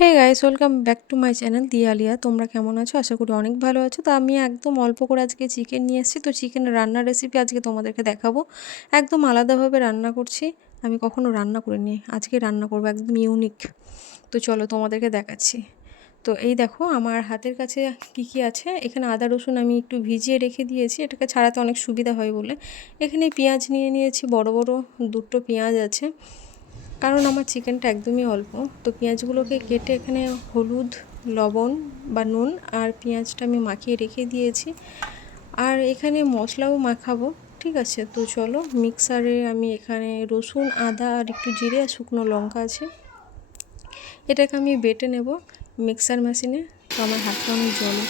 Hey guys welcome back to my channel দিয়ালিয়া তোমরা কেমন আছো? আশা করি অনেক ভালো আছো। তো আমি একদম অল্প করে আজকে চিকেন নিয়ে এসেছি। তো চিকেন রান্নার রেসিপি আজকে তোমাদেরকে দেখাবো। একদম আলাদাভাবে রান্না করছি। আমি কখনো রান্না করিনি। আজকে রান্না করব একদম ইউনিক তো চলো তোমাদেরকে দেখাচ্ছি। তো এই দেখো, আমার হাতের কাছে কি কি আছে? এখানে আদা, রসুন আমি একটু ভিজিয়ে রেখে দিয়েছি। এটাকে ছাড়াতে অনেক সুবিধা হয় বলে। এখানে পেঁয়াজ নিয়ে নিয়েছি, বড় বড় দুটো পেঁয়াজ আছে। কারণ আমার চিকেনটা একদমই অল্প। তো পেঁয়াজগুলোকে কেটে এখানে হলুদ, লবণ বা নুন আর পেঁয়াজটা আমি মাখিয়ে রেখে দিয়েছি। আর এখানে মশলাও মাখাবো, ঠিক আছে? তো চলো, মিক্সারে আমি এখানে রসুন, আদা আর একটু জিরে আর শুকনো লঙ্কা আছে। এটাকে আমি বেটে নেব মিক্সার মেশিনে। তো আমার হাতটা অনেক জলে।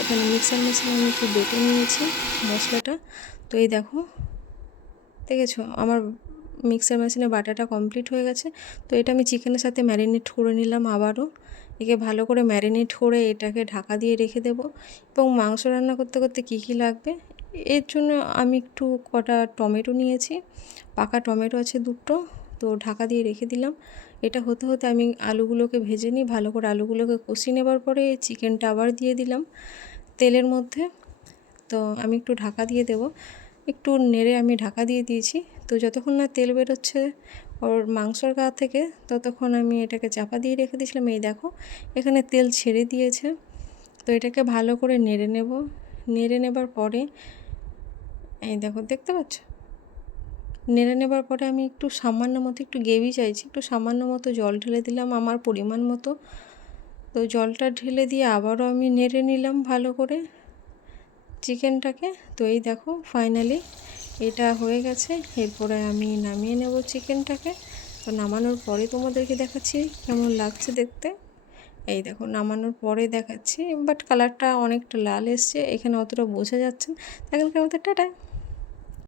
এখানে মিক্সার মেশিনে আমি একটু বেটে নিয়েছি মশলাটা। তো এই দেখো, দেখেছ? আমার মিক্সার মেশিনে বাটাটা কমপ্লিট হয়ে গেছে। তো এটা আমি চিকেনের সাথে ম্যারিনেট করে নিলাম আবারও। একে ভালো করে ম্যারিনেট করে এটাকে ঢাকা দিয়ে রেখে দেবো। এবং মাংস রান্না করতে করতে কী কী লাগবে? এর জন্য আমি একটু কটা টমেটো নিয়েছি। পাকা টমেটো আছে দুটো। তো ঢাকা দিয়ে রেখে দিলাম। এটা হতে হতে আমি আলুগুলোকে ভেজে নিই। ভালো করে আলুগুলোকে কষিয়ে নেবার পরে চিকেনটা আবার দিয়ে দিলাম তেলের মধ্যে। তো আমি একটু ঢাকা দিয়ে দেবো। একটু নেড়ে আমি ঢাকা দিয়ে দিয়েছি। তো যতক্ষণ না তেল বেরোচ্ছে ওর মাংসর গা থেকে, ততক্ষণ আমি এটাকে চাপা দিয়ে রেখে দিয়েছিলাম। এই দেখো, এখানে তেল ছেড়ে দিয়েছে। তো এটাকে ভালো করে নেড়ে নেব। নেড়ে নেবার পরে, এই দেখো, দেখতে পাচ্ছ? নেড়ে নেবার পরে আমি একটু সামান্য মতো, একটু গ্রেভি চাইছি, একটু সামান্য মতো জল ঢেলে দিলাম আমার পরিমাণ মতো। তো জলটা ঢেলে দিয়ে আবারও আমি নেড়ে নিলাম ভালো করে। চিকেনটাকে। তো এই দেখো ফাইনালি এটা হয়ে গেছে। এরপরে আমি নামিয়ে নেব চিকেনটাকে। তো নামানোর পরে তোমাদেরকে দেখাচ্ছি কেমন লাগছে দেখতে। এই দেখো, নামানোর পরে দেখাচ্ছি বাট কালারটা অনেকটা লাল এসছে। এখানে অতটা বোঝা যাচ্ছে না। এখন কেমন টাটা!